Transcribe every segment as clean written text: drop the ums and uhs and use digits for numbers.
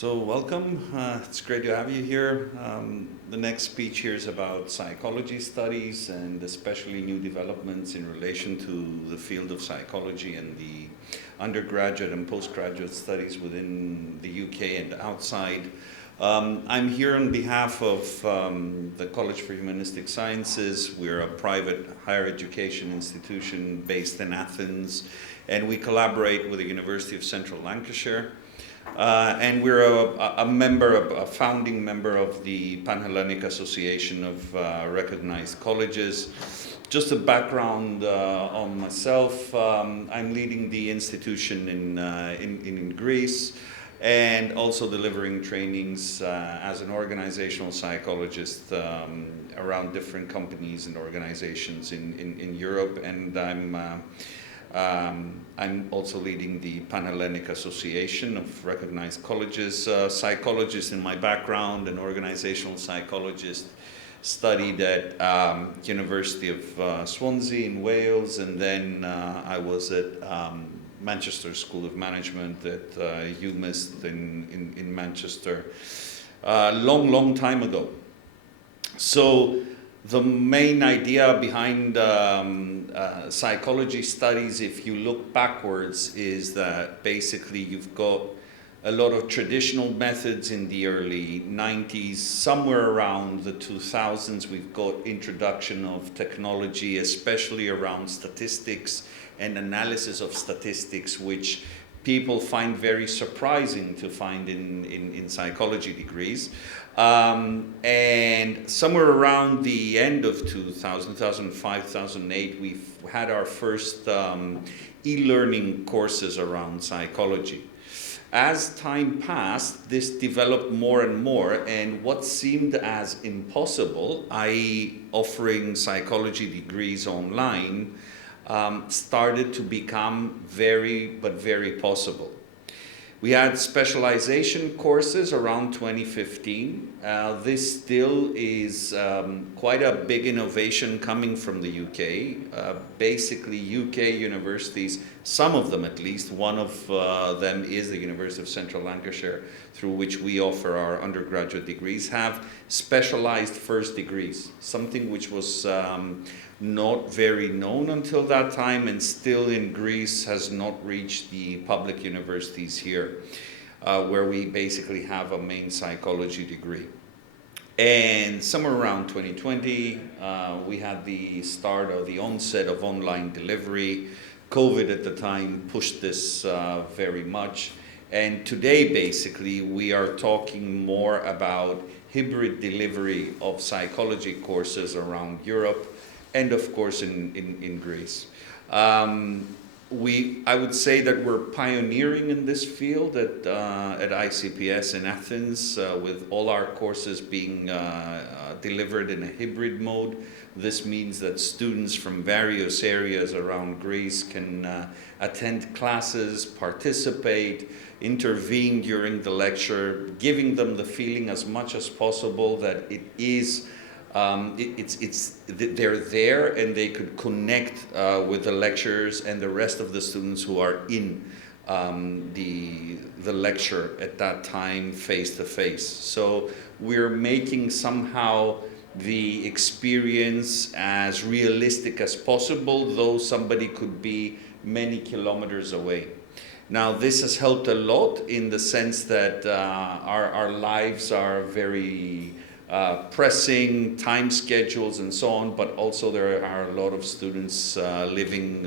So welcome, it's great to have you here. The next speech here is about psychology studies and especially new developments in relation to the field of psychology and the undergraduate and postgraduate studies within the UK and outside. I'm here on behalf of the College for Humanistic Sciences. We're a private higher education institution based in Athens, and we collaborate with the University of Central Lancashire. And we're a founding member of the Pan-Hellenic Association of Recognized Colleges. Just a background on myself, I'm leading the institution in Greece and also delivering trainings as an organizational psychologist around different companies and organizations in Europe, and I'm also leading the Pan-Hellenic Association of Recognized Colleges. Psychologist in my background, an organizational psychologist, studied at University of Swansea in Wales, and then I was at Manchester School of Management at Humanistic in Manchester long time ago. So the main idea behind psychology studies, if you look backwards, is that basically you've got a lot of traditional methods in the early 90s. Somewhere around the 2000s, we've got introduction of technology, especially around statistics and analysis of statistics, which people find very surprising to find in psychology degrees. And somewhere around the end of 2005, 2008, we've had our first e-learning courses around psychology. As time passed, this developed more and more, and what seemed as impossible, i.e. offering psychology degrees online, started to become very possible. We had specialization courses around 2015. This still is quite a big innovation coming from the UK. Basically, UK universities, some of them at least, one of them is the University of Central Lancashire, through which we offer our undergraduate degrees, have specialized first degrees, something which was not very known until that time, and still in Greece has not reached the public universities here, where we basically have a main psychology degree. And somewhere around 2020, we had the start or the onset of online delivery. COVID at the time pushed this very much. And today, basically, we are talking more about hybrid delivery of psychology courses around Europe, and of course in Greece. I would say that we're pioneering in this field at ICPS in Athens, with all our courses being delivered in a hybrid mode. This means that students from various areas around Greece can attend classes, participate, intervene during the lecture, giving them the feeling as much as possible that it is they're there and they could connect with the lecturers and the rest of the students who are in the lecture at that time face to face. So we're making somehow the experience as realistic as possible, though somebody could be many kilometers away. Now, this has helped a lot in the sense that our lives are very pressing, time schedules and so on, but also there are a lot of students living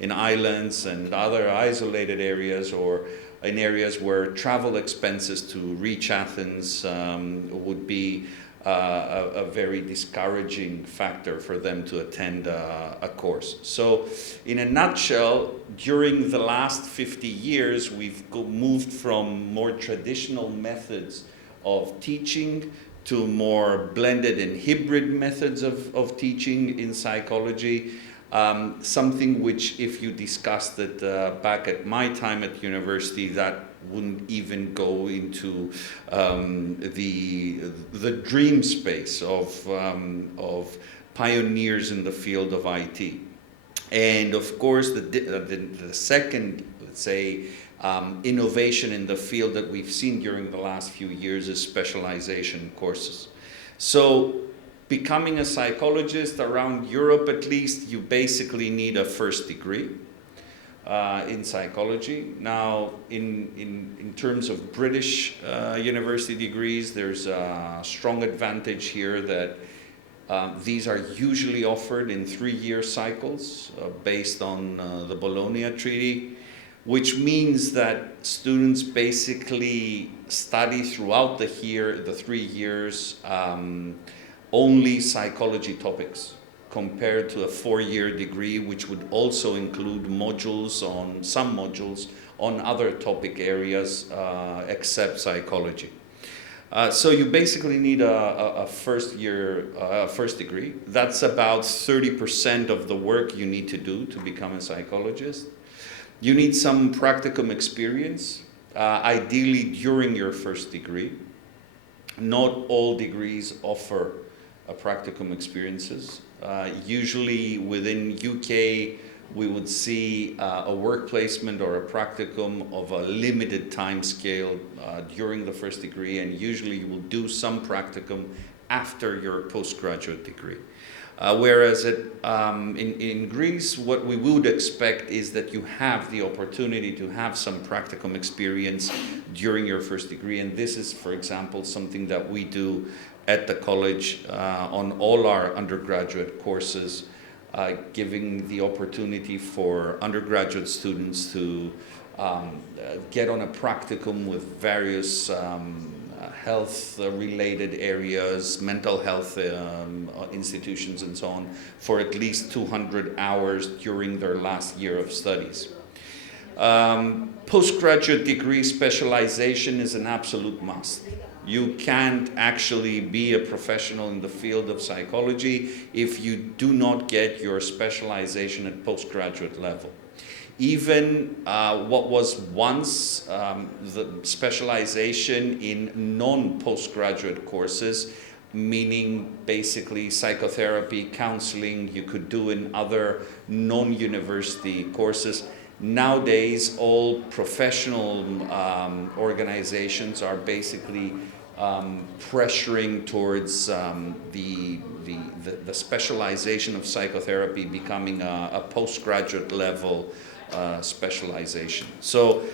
in islands and other isolated areas, or in areas where travel expenses to reach Athens would be a very discouraging factor for them to attend a course. So in a nutshell, during the last 50 years, we've moved from more traditional methods of teaching to more blended and hybrid methods of teaching in psychology, something which, if you discussed it back at my time at university, that wouldn't even go into the dream space of pioneers in the field of IT. And of course, the second, let's say, innovation in the field that we've seen during the last few years is specialization courses. So becoming a psychologist around Europe at least, you basically need a first degree in psychology. Now, in terms of British university degrees, there's a strong advantage here that these are usually offered in 3-year cycles based on the Bologna Treaty, which means that students basically study throughout the 3 years only psychology topics, compared to a 4-year degree, which would also include some modules on other topic areas except psychology. So you basically need a first degree. That's about 30% of the work you need to do to become a psychologist. You need some practicum experience, ideally during your first degree. Not all degrees offer practicum experiences. Usually within UK, we would see a work placement or a practicum of a limited time scale during the first degree, and usually you will do some practicum after your postgraduate degree. Whereas in Greece, what we would expect is that you have the opportunity to have some practicum experience during your first degree, and this is, for example, something that we do at the college on all our undergraduate courses, giving the opportunity for undergraduate students to get on a practicum with various health-related areas, mental health institutions and so on, for at least 200 hours during their last year of studies. Postgraduate degree specialization is an absolute must. You can't actually be a professional in the field of psychology if you do not get your specialization at postgraduate level. Even what was once the specialization in non-postgraduate courses, meaning basically psychotherapy, counseling, you could do in other non-university courses. Nowadays, all professional organizations are basically pressuring towards the specialization of psychotherapy becoming a postgraduate level specialization. So,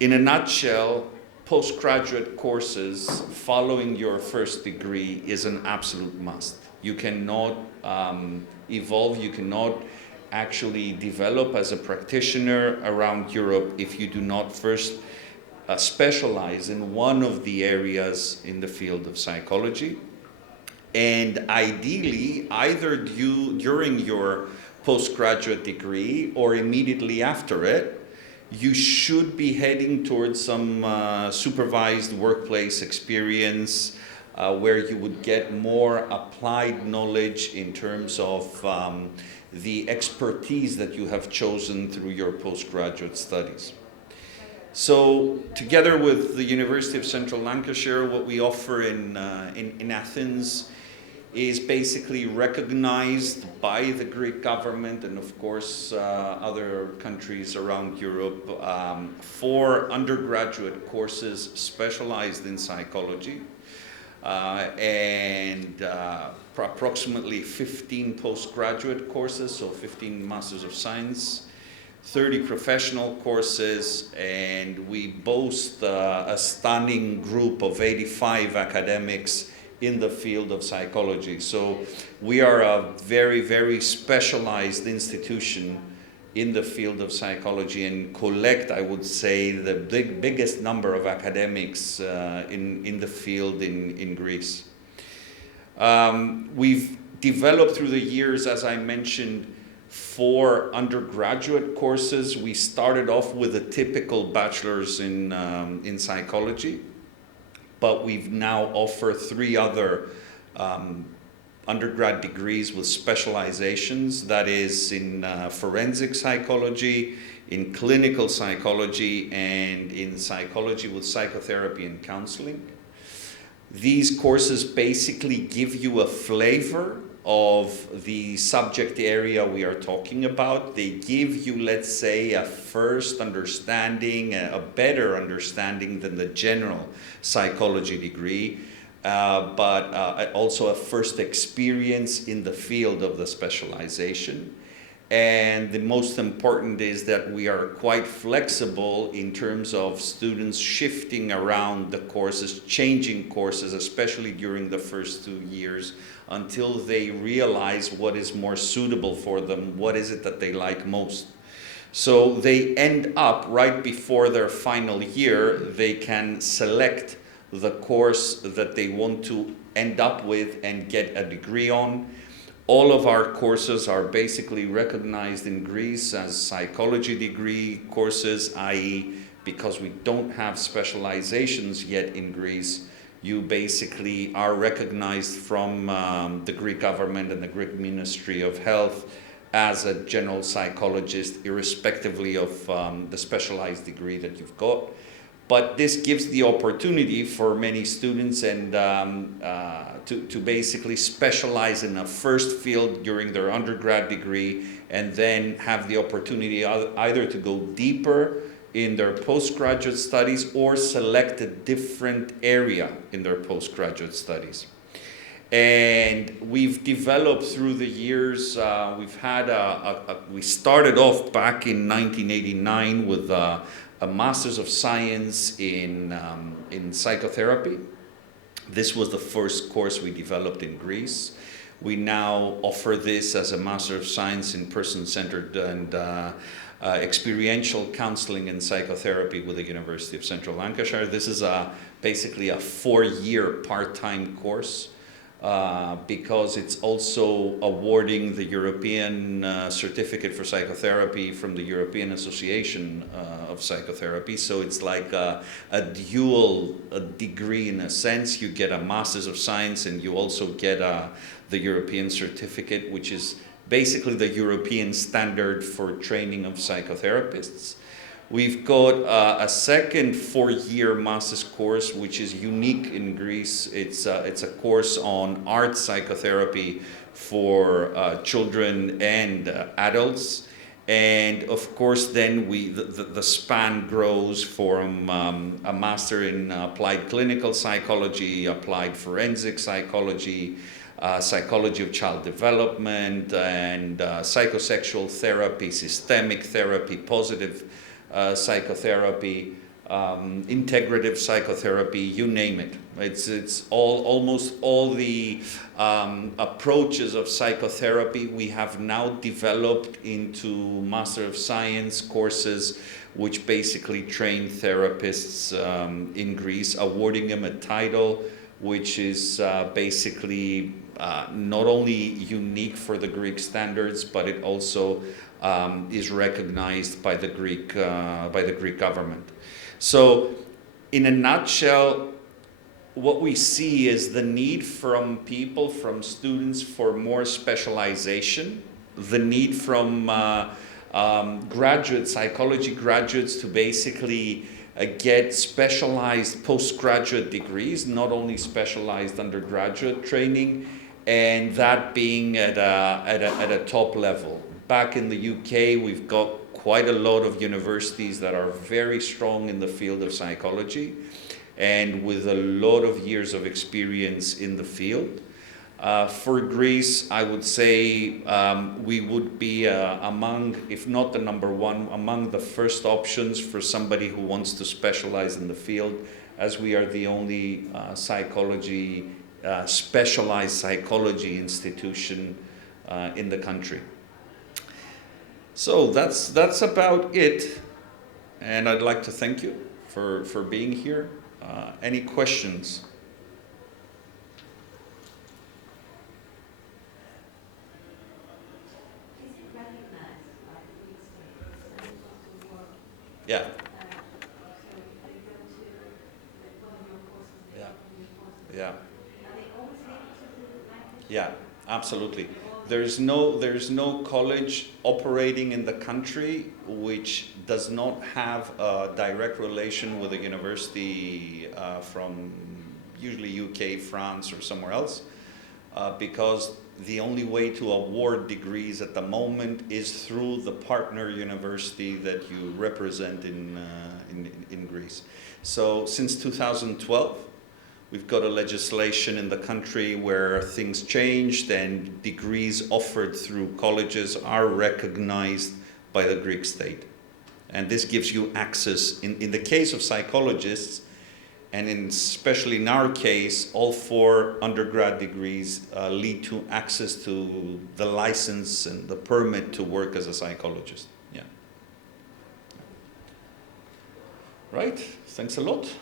in a nutshell, postgraduate courses following your first degree is an absolute must. You cannot evolve, you cannot actually develop as a practitioner around Europe if you do not first specialize in one of the areas in the field of psychology. And ideally, either during your postgraduate degree or immediately after it, you should be heading towards some supervised workplace experience where you would get more applied knowledge in terms of the expertise that you have chosen through your postgraduate studies. So, together with the University of Central Lancashire, what we offer in Athens is basically recognized by the Greek government and, of course, other countries around Europe for undergraduate courses specialized in psychology, and approximately 15 postgraduate courses, so 15 Masters of Science, 30 professional courses, and we boast a stunning group of 85 academics in the field of psychology. So we are a very, very specialized institution in the field of psychology and collect, I would say, the biggest number of academics in the field in Greece. We've developed through the years, as I mentioned, 4 undergraduate courses. We started off with a typical bachelor's in psychology, but we've now offered 3 other undergrad degrees with specializations, that is in forensic psychology, in clinical psychology, and in psychology with psychotherapy and counseling. These courses basically give you a flavor of the subject area we are talking about. They give you, let's say, a first understanding, a better understanding than the general psychology degree, but also a first experience in the field of the specialization. And the most important is that we are quite flexible in terms of students shifting around the courses, changing courses, especially during the first 2 years, until they realize what is more suitable for them, what is it that they like most. So they end up, right before their final year, they can select the course that they want to end up with and get a degree on. All of our courses are basically recognized in Greece as psychology degree courses, i.e., because we don't have specializations yet in Greece, you basically are recognized from the Greek government and the Greek Ministry of Health as a general psychologist, irrespectively of the specialized degree that you've got. But this gives the opportunity for many students and to basically specialize in a first field during their undergrad degree, and then have the opportunity either to go deeper in their postgraduate studies or select a different area in their postgraduate studies. And we've developed through the years, we've had we started off back in 1989 with a Master's of Science in psychotherapy. This was the first course we developed in Greece. We now offer this as a Master of Science in Person-Centered and Experiential Counseling and Psychotherapy with the University of Central Lancashire. This is basically a 4-year part-time course. Because it's also awarding the European Certificate for Psychotherapy from the European Association of Psychotherapy. So it's like a dual degree in a sense. You get a Master's of Science and you also get the European Certificate, which is basically the European standard for training of psychotherapists. We've got a second 4-year master's course, which is unique in Greece. It's a course on art psychotherapy for children and adults. And of course, then the span grows from a master in applied clinical psychology, applied forensic psychology, psychology of child development, and psychosexual therapy, systemic therapy, positive psychotherapy, integrative psychotherapy, you name it. It's almost all the approaches of psychotherapy we have now developed into Master of Science courses, which basically train therapists in Greece, awarding them a title which is basically not only unique for the Greek standards, but it also is recognized by the Greek government. So, in a nutshell, what we see is the need from people, from students, for more specialization, the need from psychology graduates to basically get specialized postgraduate degrees, not only specialized undergraduate training, and that being at a top level. Back in the UK, we've got quite a lot of universities that are very strong in the field of psychology and with a lot of years of experience in the field. For Greece, I would say we would be among, if not the number one, among the first options for somebody who wants to specialize in the field, as we are the only specialized psychology institution in the country. So that's about it, and I'd like to thank you for being here. Any questions? Yeah. Yeah. Yeah, absolutely. There's no college operating in the country which does not have a direct relation with a university from usually UK, France, or somewhere else, because the only way to award degrees at the moment is through the partner university that you represent in Greece. So since 2012, we've got a legislation in the country where things changed and degrees offered through colleges are recognized by the Greek state. And this gives you access, in the case of psychologists, and especially in our case, all 4 undergrad degrees lead to access to the license and the permit to work as a psychologist. Yeah. Right, thanks a lot.